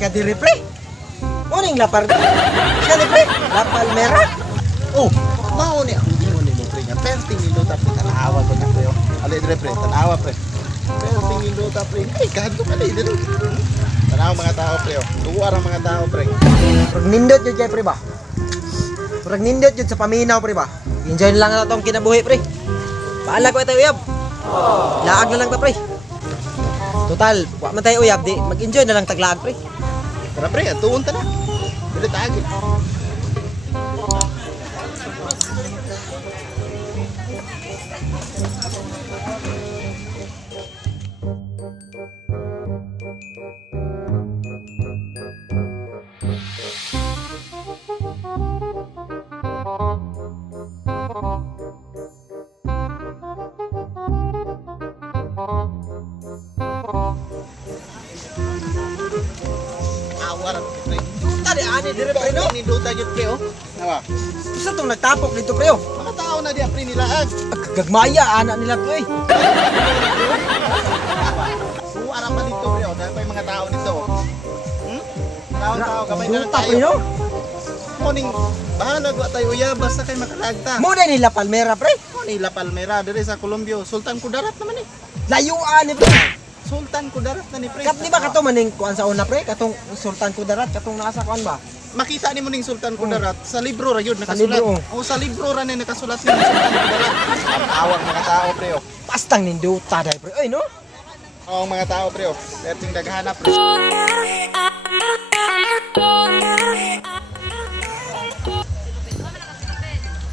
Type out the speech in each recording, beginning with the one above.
ka diri pre. Muning lapar. Kani pre, lapal mera. Oh, mao ni ang ingon ni mo pre nga. Perting niluta pre tanawa ko na pre. Ali dire pre, tanawa pre. Perting niluta pre. Ay kadto ka dire. Tanawa mga tao pre. Duwa ang mga tao pre. Pag nindot jud kay pre ba? Pag nindot jud sa paminaw pre ba? Enjoy lang na tong kinabuhi pre. Paala ko ito uyab. Laag na lang ta pre. Total, wa man tayo uyab di mag-enjoy na lang taglaag pre. Tara pre, tuon ta na. Dili taagi. Awar pre. Tadi ani dire pre no. Ni duta jud pre oh. Nawa. Isa tong nagtapok dito pre oh. Mga tao na di pre nilaag. Gagmaya anak nila to eh. Duwa ra pa dito pre oh. Dahil pa yung mga tao dito. Tao gamay na lang Duta, pre, tayo. no? Morning. Bahala gwa tayo uya basta kay makalagta. Muna nila palmera pre. Ni La Palmera dire sa Colombia. Sultan Kudarat naman eh. Layuan ni pre. Sultan Kudarat na ni pre. Kat di ba kato maning kuan sa una pre? Katong Sultan Kudarat katong nasa kuan ba? Makita ni mo ning Sultan Kudarat sa libro ra yun Sa nakasulat. libro, Oh, sa libro ra ni nakasulat ni Sultan Kudarat. Ang awang mga tao pre oh. Pastang ninduta dai pre. Ay no. Oh, mga tao pre oh. Perting daghanap pre.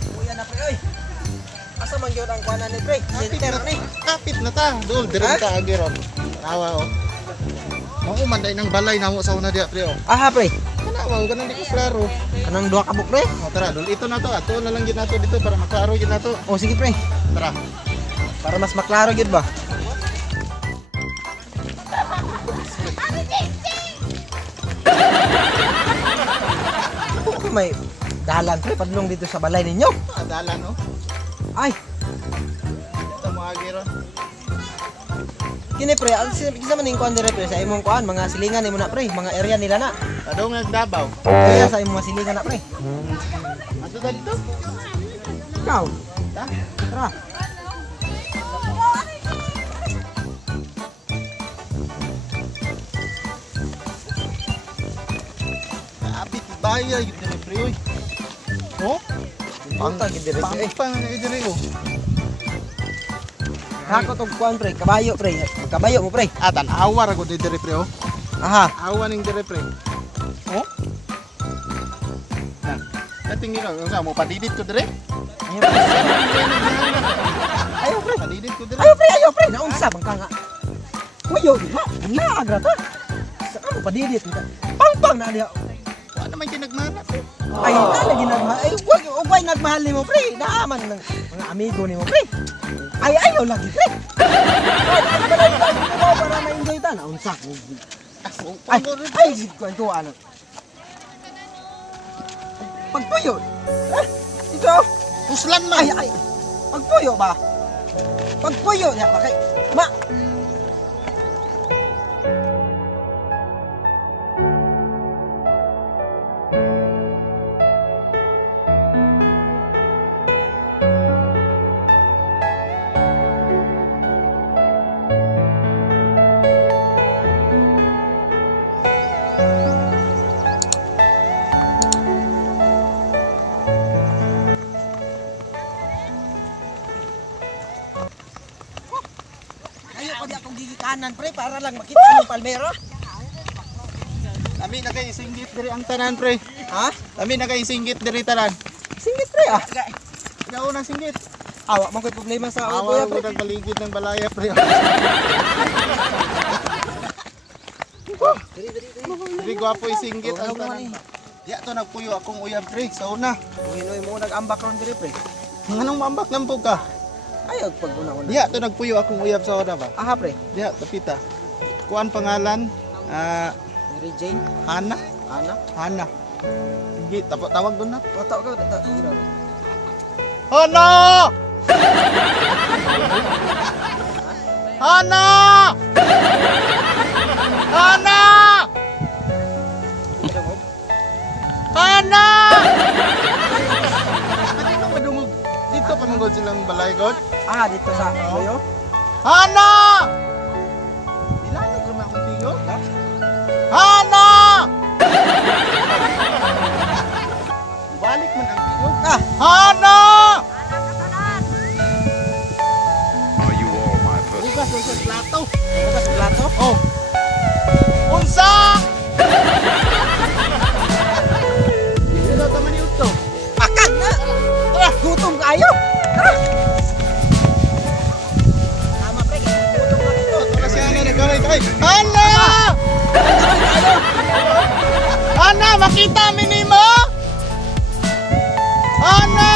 Kuya na pre oy. Asa man gyud ang kuanan ni pre? Center ni. Kapit na ta. Dol dire Ha? ta agiron. Tanawa oh. Mao manday nang balay na mo sa una dia pre oh. Aha pre. Tanawa oh, ganun di ko klaro. Kanang duha ka buk pre. Oh, tara, dol ito na to. Ato na lang gid nato dito para maklaro gid nato. O sige pre. Tara. Para mas maklaro gyud ba? May dalan pre padlong dito sa balay ninyo. Adala no. Ay, Ito mo agiron. kini pre, kisa man ning kuan dire pre sa imong kuan mga silingan nimo na pre, mga area nila na. Adong nagdabaw. Kaya sa imong mga silingan na pre. Ato ta dito. Ikaw, Ta. tara. Kapit baya yun na pre oy. Oh? Punta gid dire pre. Pang na dire oh. Hako tong kuan pre, kabayo pre. Kabayo mo pre. Ah, tanawa ra gud dire pre oh. Aha. Awa ning dire pre. Oh? Na. Katingin lang sa mo padidit ko dire. Ayaw pre. Ayaw pre. Padidit ko dire. Ayaw pre. Naunsa bang ka nga? Kuyo, ha? Naagra ta. Sa kamo padidit ka. Pang na diha. Wa naman kinagmana. Ay, lagi nagmahal. Ay, wag nagmahal nimo pre. Naaman ng mga amigo nimo pre. Ay, ayaw lagi pre. Para ma-enjoy ta na unsa. Ay, ay, kwento ano. Pagpuyo. Ito. Puslan man. Ay. Pagpuyo ba? Pagpuyo ya pakay. Ma. Ayo pa di akong gigikanan pre para lang makita yung palmera. Kami na kay singgit diri ang tanan pre. Ha? Kami na kay singgit diri tanan. Singit pre ah. Ikaw na singgit. Awa man ko'y problema sa Awa kuya mo pre. ng paligid ng balaya pre. Diri gwapo isinggit ang tanan. Ya to nagpuyo akong uyab pre sa una. Nginoy mo nag-ambak ron dire pre. Nganong mambak ng ka? Ayaw pag una-una. Ya to nagpuyo akong uyab sa una ba. Aha pre. Ya tapita. Kuan pangalan? Mary Jane, Hana. Ana. Hana. Hindi, tawag doon na. Tawa ka ta. Hana! Hana! Hana! manggod silang balay god. Ah, dito sa Loyo. Hana! Dilanig naman akong tingo. Hana! Balik man ang tingo. Ah, Hana! Are you all my person? Bukas sa plato. bukas sa plato. Oh. Unsa? Dito daw taman ni Utto. Akan na. Tara, gutom kayo. Tara. Tama pre, gutom na dito. Ito kasi Hana nagkamay kay. Hana! Hana, makita minimo? Hana!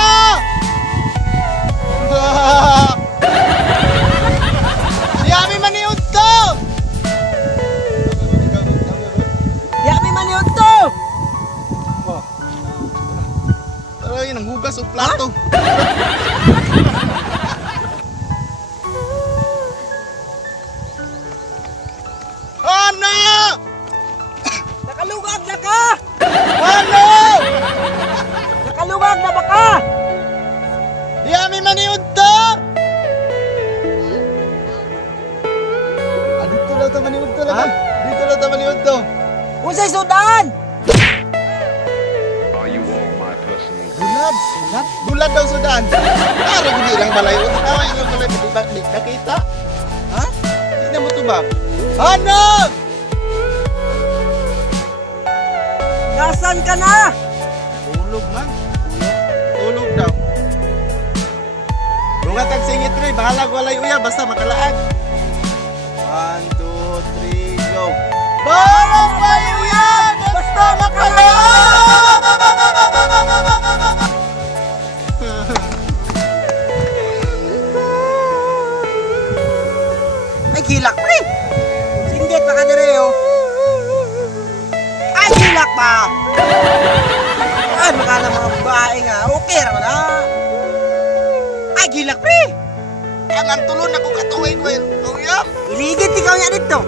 Yami man ni Utto. Yami man yun to. Ay, nanghugas o plato. Hana! Nakalugag na ka. Hana! Nakalugag na ba ka? Yami man ni Utto. Dito lang taman ni Utto lang. Dito lang taman ni Utto. Unsay sudan? Are you all my personal? Bulad. Bulad? Bulad daw sudan. Para hindi lang balay. Tawa yung balay. Di nakita. Ha? Hindi na mo tubag. Hana! Nasaan ka na? Tulog man. Tulog daw. Lunga tag singit rin. Bahala ko walay uya. Basta makalaag. 1, 2, 3, go. Bahala ko walay uya! Basta makalaag! Ay, kilak pre. Singgit pa ka dire oh. Ay, kilak pa. Ay, baka na mga babae nga. Okay raman ha. Ay, kilak pre. Angan tulon ako katuwin ko yun. Uyam! Iligit ikaw niya dito.